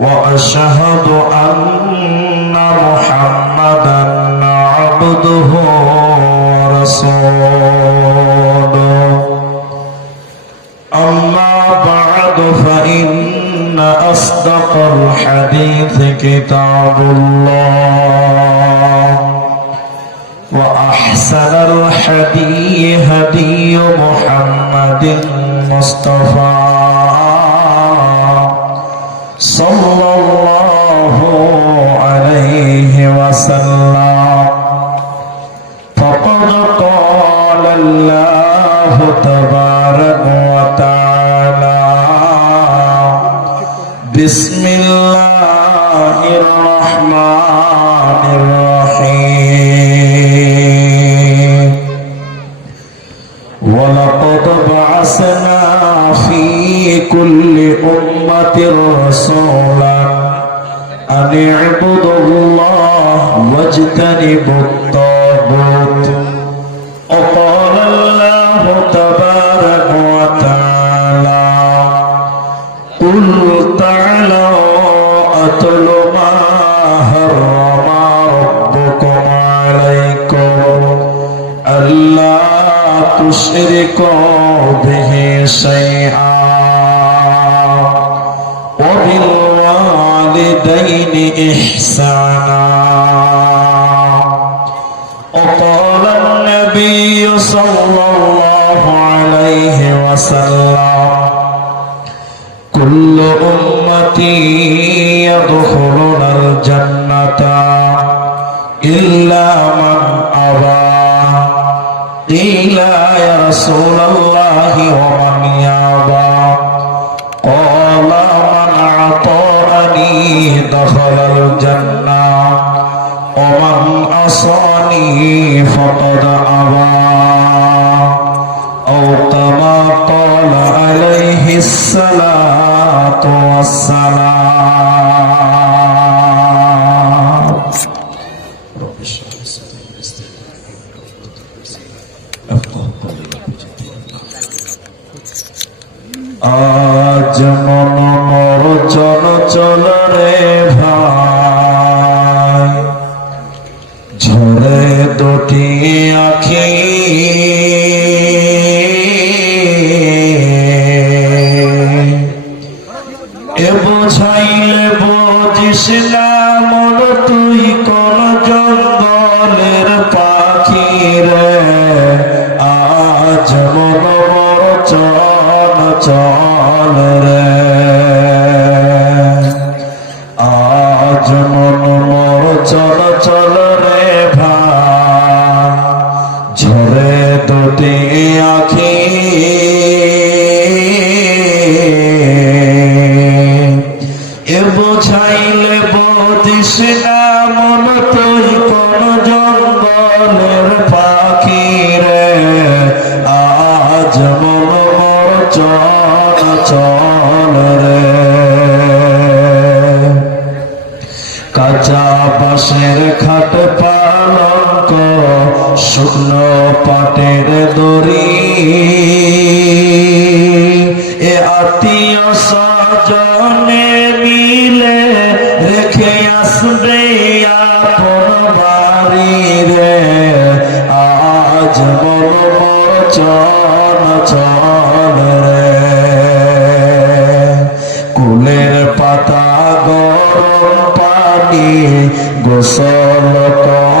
وأشهد أن محمدا عبده ورسوله أما بعد فإن أصدق الحديث كتاب الله وأحسن الحدي هدي محمد مصطفى صلى الله عليه وسلم فقد قال الله تبارك وتعالى بسم الله الرحمن الرحيم ولقد بعثنا في كل أمة رسولا أن اعبدوا الله واجتنبوا الطاغوت وقال الله تبارك وتعالى فقد أبى أو كما قال عليه الصلاة والسلام ঝরে দুটি আখি। বোঝাইলে বুঝিস না আজ কুলের পাতা গরম পানি গোসল করাবে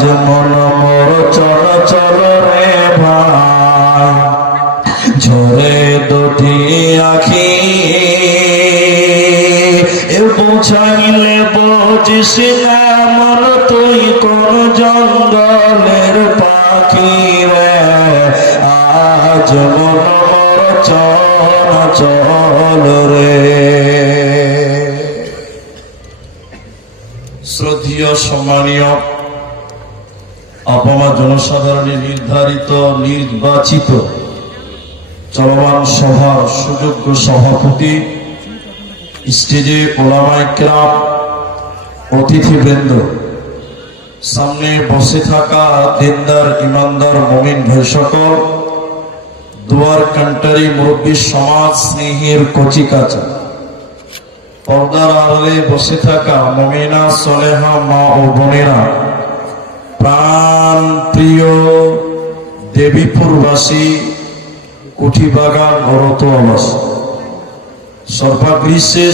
আজ মন মোর চল চল রে ভাই। ঝরে দুটি আখি। এ বুঝাইলে বুঝিস না মন, তুই কোন জঙ্গলের পাখি রে? আজ মন মোর চল চল রে। সম্মানীয় জনসাধারণের নির্ধারিত, নির্বাচিত চলমান সভার সুযোগ্য সভাপতি, স্টেজে ওলামায় ক্রাম, অতিথিবৃন্দ, সামনে বসে থাকা দিনদার, ইমানদার, মমিন ভাই সকল, দুয়ার কান্টারি মুরব্বী সমাজ স্নেহের কচি কাচা, পর্দার আড়ালে বসে থাকা মমিনা, সলেহা মা ও বোনেরা প্রাণ প্রিয় দেবীপুরবাসী কুঠিবাগান ভরত আবাস।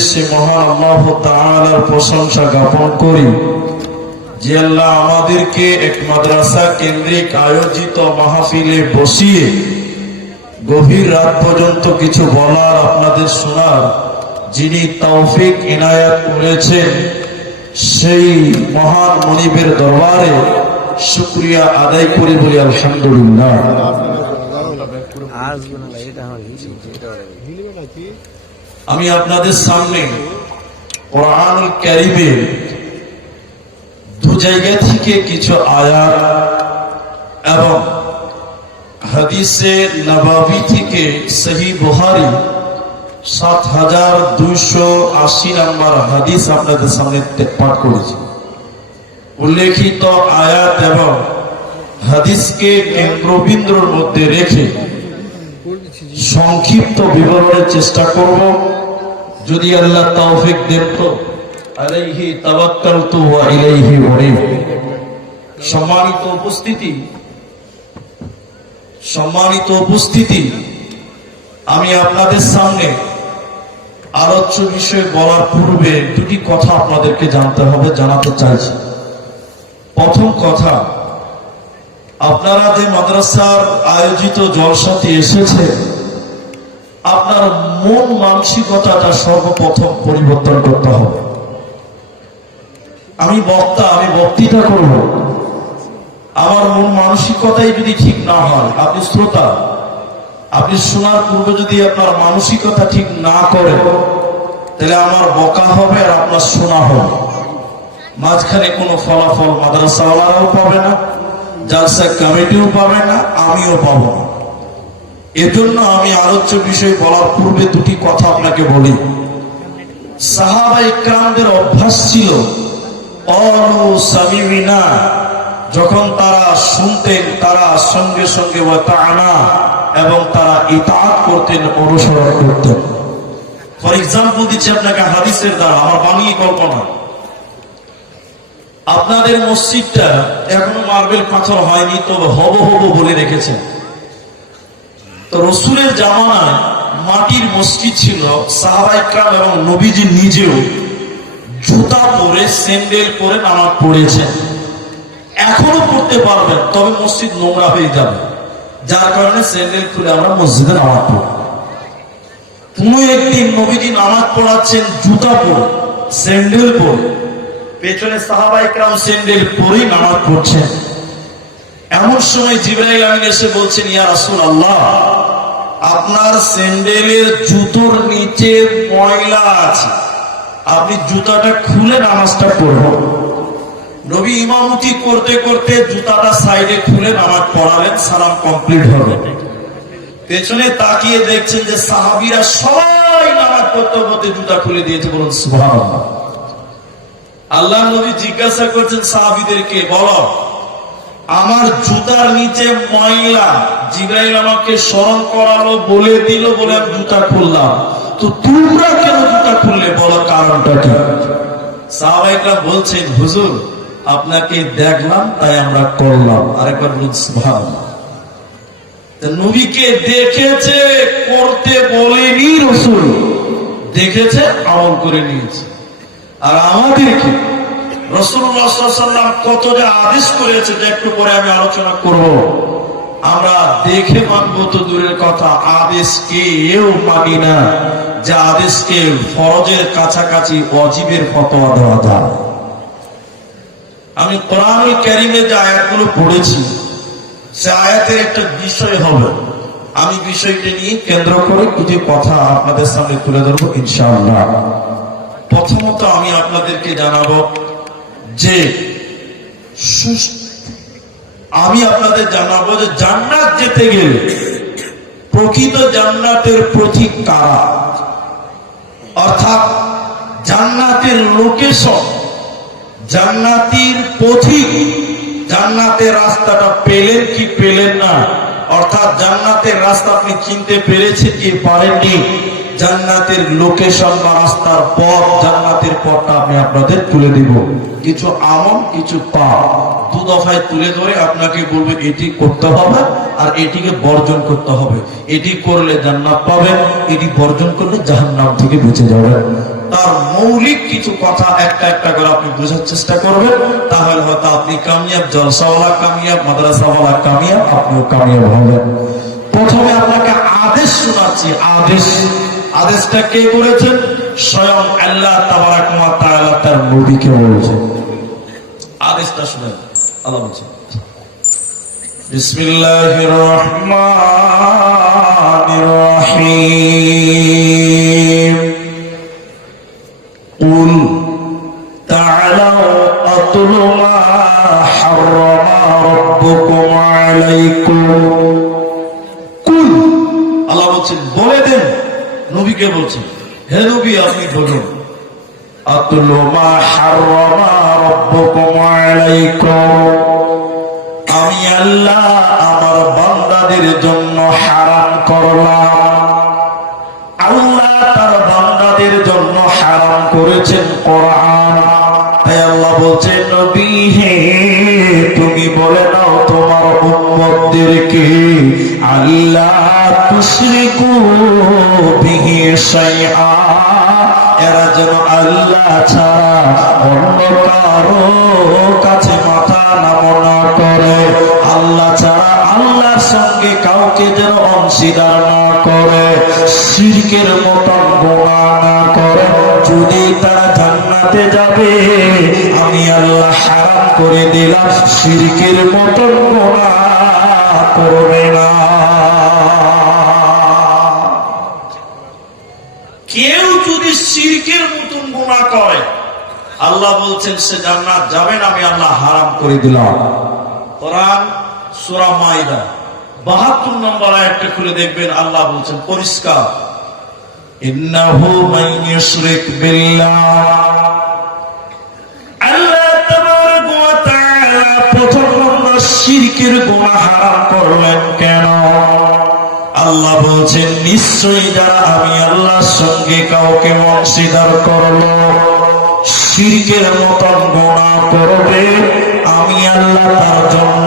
সে মহান আল্লাহ তাআলার প্রশংসা জ্ঞাপন করি যে আল্লাহ আমাদেরকে এক মাদ্রাসা কেন্দ্রিক আয়োজিত মাহফিলে বসিয়ে গভীর রাত পর্যন্ত কিছু বলার আপনাদের শোনার যিনি তৌফিক ইনায়াত করেছেন সেই মহান মনিবের দরবারে শুক্রিয়া আদায় করি বলি, আলহামদুলিল্লাহ। আমি আপনাদের সামনে কোরআন ক্যারিবের দু জায়গা থেকে কিছু আয়াত এবং হাদিসে নবাবি থেকে সহি বুহারি সাত হাজার দুইশো আশি নম্বর হাদিস আপনাদের সামনে পাঠ করেছি। উল্লেখিত আয়াত এবং হাদিসকে কেন্দ্রবিন্দুর মধ্যে রেখে সংক্ষিপ্ত বিবরণের চেষ্টা করব। যদি আল্লাহ তৌফিক দেন তো। আলাইহি তাওয়াক্কালতু ওয়া ইলাইহি উনীব। সম্মানিত উপস্থিতি সম্মানিত উপস্থিতি, আমি আপনাদের সামনে আলোচ্য বিষয়ে বলার পূর্বে দুটি কথা আপনাদেরকে জানতে হবে, জানাতে চাইছি। প্রথম কথা, আপনারা যে মাদ্রাসার আয়োজিত জলসাতে এসেছে, আপনার মন মানসিকতাটা সর্বপ্রথম পরিবর্তন করতে হবে। আমি বক্তা, আমি বক্তৃতা করব। আমার মন মানসিকতাই যদি ঠিক না হয়, আপনি শ্রোতা, আপনি শোনার পূর্বে যদি আপনার মানসিকতা ঠিক না করে, তাহলে আমার বকা হবে আর আপনার শোনা হবে। মাঝখানে কোনো ফলাফল মাদ্রাসাওয়ালারাও পাবে না, জালসা কমিটিও পাবে না, আমিও পাব না। এজন্য আমি আলোচ্য বিষয় বলার পূর্বে দুটি কথা আপনাকে বলি। সাহাবা ইকরামদের অভ্যাস ছিল অলু সামিমিনা যখন তারা শুনতেন, তারা সঙ্গে সঙ্গে ওয়াতানা এবং তারা ইতাআত করতেন, অনুসরণ করতেন। ফর এক্সাম্পল দিচ্ছি আপনাকে হাদিসের দ্বারা, আমার বানিয়ে কল্পনা। আপনাদের মসজিদটা এখনও মার্বেল পাথর হয়নি, তবে হব হব বলে রেখেছেন। তো রসুলের জামানায় মাটির মসজিদ ছিল সাহাবাইকরাম এবং নবীজি নিজেও জুতা পরে, স্যান্ডেল পরে নামাজ পড়েছেন। এখনও পড়তে পারবেন, তবে মসজিদ নোংরা হয়ে যাবে। যার কারণে স্যান্ডেল খুলে আমরা মসজিদে নামাজ পড়ি কোনো একদিন নবীজি নামাজ পড়াচ্ছেন, জুতা পরে, স্যান্ডেল পরে। পেছনে সাহাবাইকরাম স্যান্ডেল পরেই নামাজ পড়ছেন এমন সময় জিব্রাইল আমিন এসে বলছেন, ইয়া রাসূল আল্লাহ আপনার স্যান্ডেলের জুতোর নিচে ময়লা আছে। আপনি জুতাটা খুলে নামাজটা পড়বেন নবী ইমামতি করতে করতে জুতাটা সাইডে খুলে নামাজ পড়ালেন, সালাম কমপ্লিট হবে পেছনে তাকিয়ে দেখছেন যে সাহাবিরা সবাই নামাজ পড়তে পড়তে জুতা খুলে দিয়েছে বলুন, সুবহানাল্লাহ। আল্লাহ নবী জিজ্ঞাসা করছেন সাহাবিদেরকে, বলো, আমার জুতার নিচে ময়লা, জিব্রাইল আমাকে স্মরণ করালো, বলে দিল বলে আমি জুতা খুললাম। তো তোমরা কেন জুতা খুললে? বলো কারণটা কি? সাহাবাইকরা বলছেন, হুজুর, আপনাকে দেখলাম, তাই আমরা করলাম। আরেকবার বলুন তা নবীকে দেখেছে, করতে বলেনি রসুল। দেখেছে, আমল করে নিয়েছে। আর আমাদেরকে রসুল্লাহাম কত যে আদেশ করেছে, যে একটু পরে আমি আলোচনা করব। আমরা দেখে মানবো তো দূরের কথা আদেশকে এও মানি না। যে আদেশকে ফরজের কাছাকাছি অজীবের ফতোয়া দেওয়া যায়। আমি কোরআনুল ক্যারিমে যে আয়াতগুলো পড়েছি, সে আয়াতের একটা বিষয় হবে। আমি বিষয়টি নিয়ে কেন্দ্র করে কিছু কথা আপনাদের সামনে তুলে ধরবো, ইনশাআল্লাহ। প্রথমত আমি আপনাদেরকে জানাব যে আমি আপনাদের জানাব যে জান্নাত যেতে গেলে প্রকৃত জান্নাতের প্রতীক কারা? অর্থাৎ জান্নাতের লোকেশন জান্নাতির পথিক জান্নাতের রাস্তাটা পেলেন কি পেলেন না? অর্থাৎ জান্নাতের রাস্তা আপনি চিনতে পেরেছেন কি পারেননি? জান্নাতের লোকেশন বা রাস্তার পথ, জান্নাতের পথটা আমি আপনাদের তুলে দিব। কিছু আমল, কিছু পাপ। দু দফায় তুলে ধরে আপনাকে বলবে, এটি করতে হবে আর এটিকে বর্জন করতে হবে। এটি করলে জান্নাত পাবেন, এটি বর্জন করলে জাহান্নাম থেকে বেঁচে যাবেন। তার মৌলিক কিছু কথা একটা একটা করে আপনি বোঝার চেষ্টা করবেন, তাহলে হয়তো আপনি কামিয়াব, জলসাওয়ালা কামিয়াব, মাদ্রাসাওয়ালা কামিয়াব, আপনিও কামিয়াব হবেন প্রথমে আপনাকে আদেশ শোনাচ্ছি, আদেশ। আদেশটা কে করেছেন? স্বয়ং আল্লাহ তাআলা তার নবীকে বলেছেন। আদেশটা শুনেন, আল্লাহ বলছেন। বিসমিল্লাহির রহমানির রহিম। قل تعالوا أتل ما حرم ربكم عليكم কুল আল্লাহ বলছেন বলে দেন নবীকে বলছেন হে নবী আপনি বলুন আতুলু মা হাররামা রাব্বুকুম আলাইকুম আমি আল্লাহ আমার বান্দাদের জন্য হারাম করলাম তুমি বলে নাও তোমার উম্মতদেরকে, আল্লাহ তুশরিকু বিহি শাইআ এরা যেন আল্লাহ ছাড়া অন্য কারও কাছে মাথা নামনা করে। আল্লাহ ছাড়া সঙ্গে কাউকে যেন অংশীদার না করে, শিরকের মতন গোনা না করে, যদি তারা জান্নাতে যাবে, আমি আল্লাহ হারাম করে দিলাম, শিরকের মতন গোনা করবে না। কেউ যদি শিরকের মতন গুণা করে, আল্লাহ বলছেন, সে জান্নাত যাবেন আমি আল্লাহ হারাম করে দিলাম। কোরআন সূরা মাইদা 72 নম্বর আয়াতটা খুলে দেখবেন, আল্লাহ বলছেন, পরিষ্কার। ইন্নাহু বিল্লাহ। আল্লাহ তাবারক ওয়া তাআলা প্রথম নম্বর শিরকের গুনাহ হারাম করলেন কেন? আল্লাহ বলছেন, নিশ্চয়ই যারা আমি আল্লাহ সঙ্গে কাউকে অংশীদার করল, শিরকের মতন গোনা করবে, আমি আল্লাহ তার জন্য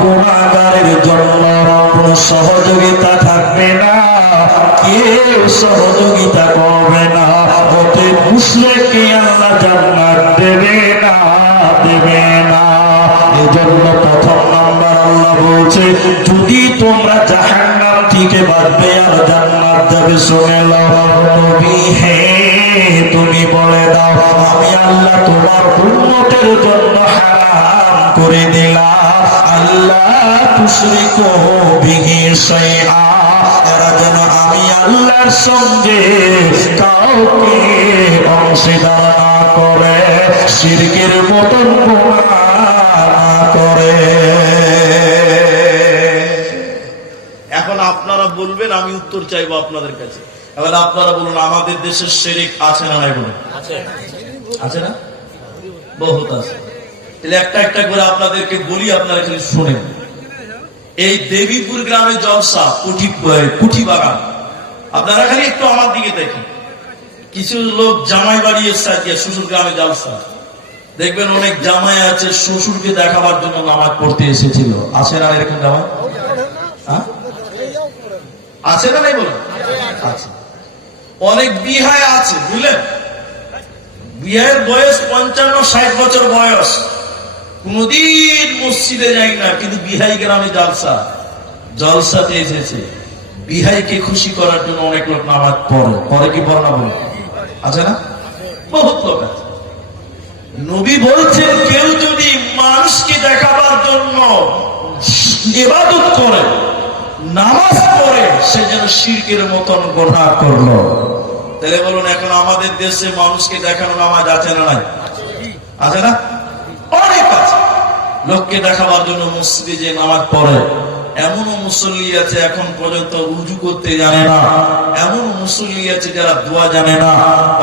গুনাহগারের জন্য কোনো সহযোগিতা থাকবে না। কেউ সহযোগিতা করবে না। ওতে মুসলিমকে আল্লাহ জান্নাত দেবে না দেবে না। এজন্য প্রথম নাম্বার আল্লাহ বলছে, যদি তোমরা জাহান্নাম থেকে বাঁচবে, আর জান্নাত যাবে শুনে নবী হে, তুমি বলে দাও, আমি আল্লাহ তোমার উন্নতের জন্য হারাম করে দিলাম। আল্লাহ তুশরিকু বিহি শাইআ এরা যেন আমি আল্লাহর সঙ্গে কাউকে অংশীদার না করে শিরকের মতন না করে। এখন আপনারা বলবেন আমি উত্তর চাইব আপনাদের কাছে। এবার আপনারা বলুন আমাদের দেশের শেরিক আছে না নাই বলুন? আছে না? বহুত আছে। একটা একটা করে আপনাদেরকে বলি, আপনারা খালি শোনেন। এই দেবীপুর গ্রামে জলসা কুঠি কুঠি বাগান। আপনারা খালি একটু আমার দিকে দেখেন। কিছু লোক জামাই বাড়ি এসছে শ্বশুর গ্রামে জলসা। দেখবেন অনেক জামাই আছে শ্বশুরকে দেখাবার জন্য নামাজ পড়তে এসেছিল। আছে না এরকম জামাই? হ্যাঁ? আছে না নাই বলুন? আছে। অনেক বিহায় আছে, বুঝলেন? বিয়ের বয়স পঞ্চান্ন, ষাট বছর বয়স। কোনদিন মসজিদে যাই না, কিন্তু বিহাই গ্রামে জালসা। জলসাতে এসেছে, বিহাইকে খুশি করার জন্য অনেক লোক নামাজ পড়ে। পরে কি পড়ে না বলে আছে না? বহুত লোক আছে। নবী বলছেন, কেউ যদি মানুষকে দেখাবার জন্য ইবাদত করে, নামাজ পড়ে, সে যেন শিরকের মতন গোনা করল। তাহলে বলুন, এখন আমাদের দেশে মানুষকে দেখানো নামাজ আছে না নাই? আছে না? লোককে দেখাবার জন্য মসজিদে যে নামাজ পড়ে, এমনও মুসল্লি আছে এখন পর্যন্ত উজু করতে জানে না। এমন মুসল্লি আছে যারা দোয়া জানে না।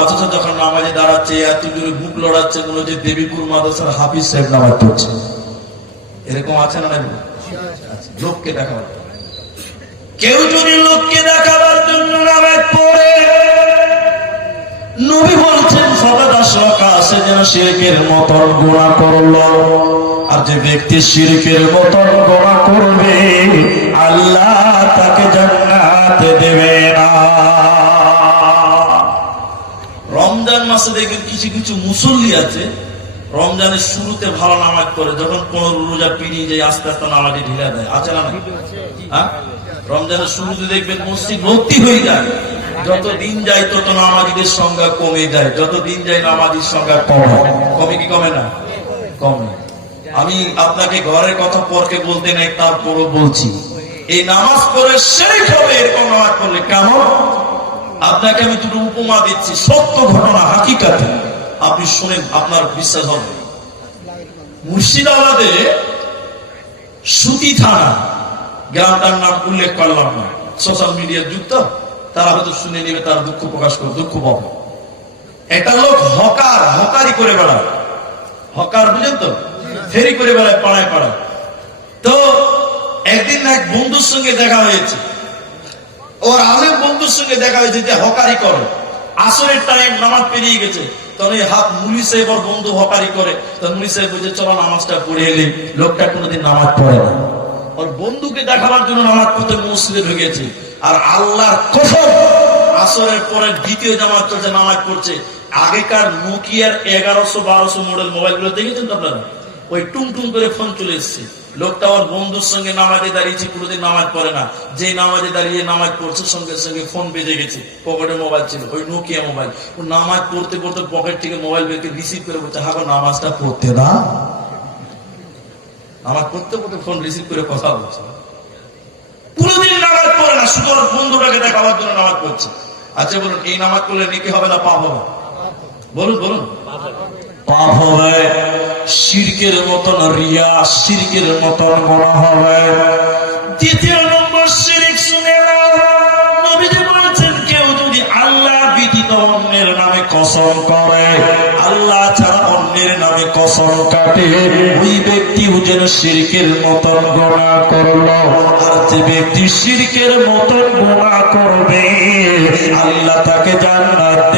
অথচ যখন নামাজে দাঁড়াচ্ছে, এত জোরে বুক লড়াচ্ছে, মনে হচ্ছে দেবীপুর মাদ্রাসার হাফিজ সাহেব নামাজ পড়ছে। এরকম আছে না নাই লোককে দেখাবার কেউ যদি লোককে দেখাবার জন্য নামাজ পড়ে, নবী বলছেন সবাদা শখা আছে যেন শিরকের মতন গোনা করল। আর যে ব্যক্তি শিরকের মতন গোনা করবে, আল্লাহ তাকে জান্নাত দেবে না। রমজান মাসে দেখবেন কিছু কিছু মুসল্লি আছে, রমজানের শুরুতে ভালো নামাজ পড়ে, যখন কোন রোজা পিরিয়ে যায়, আস্তে আস্তে নামাজে ঢিলা দেয়। আছে না? হ্যাঁ? রমজানের শুরুতে দেখবেন মসজিদ ভর্তি হয়ে যায়। যত দিন যায়, তত নামাজিদের সংখ্যা কমে যায়। যত দিন যায়, নামাজির সংখ্যা কমে। কমে কি কমে না? কমে। আমি আপনাকে ঘরের কথা পরকে বলতে নাই তারপরও বলছি। এই নামাজ পড়ে সেই হবে, এরকম নামাজ পড়লে কেমন? আপনাকে আমি দুটো উপমা দিচ্ছি, সত্য ঘটনা, হাকিকাতে। আপনি শুনেন, আপনার বিশ্বাস হবে। মুর্শিদাবাদে সুতি থানা, গ্রামটার নাম উল্লেখ করলাম না। সোশ্যাল মিডিয়ার যুক্ত তারা হয়তো শুনে নেবে, তার দুঃখ প্রকাশ করে দুঃখ পাবে। একটা লোক হকার, হকারি করে বেড়ায়। হকার বুঝেন তো? ফেরি করে বেড়ায়, পাড়ায় পাড়ায়। তো একদিন এক বন্ধুর সঙ্গে দেখা হয়েছে। ওর আলেম বন্ধুর সঙ্গে দেখা হয়েছে যে হকারি করে। আসরের টাইম নামাজ পেরিয়ে গেছে। এই হাত সাহেব ওর বন্ধু হকারি করে। তো সাহেব চলো নামাজটা পড়ে এলি। লোকটা কোনোদিন নামাজ পড়ে না। ওর বন্ধুকে দেখাবার জন্য নামাজ পড়তে মসজিদে ঢুকেছে। আর আল্লাহর কসম, আসরের পরে দ্বিতীয় জামাত চলছে, নামাজ পড়ছে। আগেকার নোকিয়ার এগারোশো, বারোশো মডেল মোবাইলগুলো দেখেছেন তো আপনারা? ওই টুং টুং করে ফোন চলে এসছে। লোকটা ওর বন্ধুর সঙ্গে নামাজে দাঁড়িয়েছে, কোনোদিন নামাজ পড়ে না। যে নামাজে দাঁড়িয়ে নামাজ পড়ছে, সঙ্গে সঙ্গে ফোন বেজে গেছে। পকেটে মোবাইল ছিল, ওই নোকিয়া মোবাইল। ও নামাজ পড়তে পড়তে পকেট থেকে মোবাইল বের রিসিভ করে বলছে, হাগো, নামাজটা পড়তে না নামাজ পড়তে পড়তে ফোন রিসিভ করে কথা বলছে। কোনোদিন নামাজ পড়ে না, শুধু বন্ধুটাকে দেখাবার জন্য নামাজ পড়ছে। আচ্ছা বলুন, এই নামাজ পড়লে নেকি হবে না, পাপ হবে? বলুন বলুন। পাপ হবে, শিরকের মতন রিয়া, শিরকের মতন গোনা হবে। দ্বিতীয় নম্বর শিরিক শুনে আল্লাহ অন্যের নামে কসম কাটে, ওই ব্যক্তিও যেন শিরকের মতন গোনা করল। আর করবে, আল্লাহ তাকে জান্নাত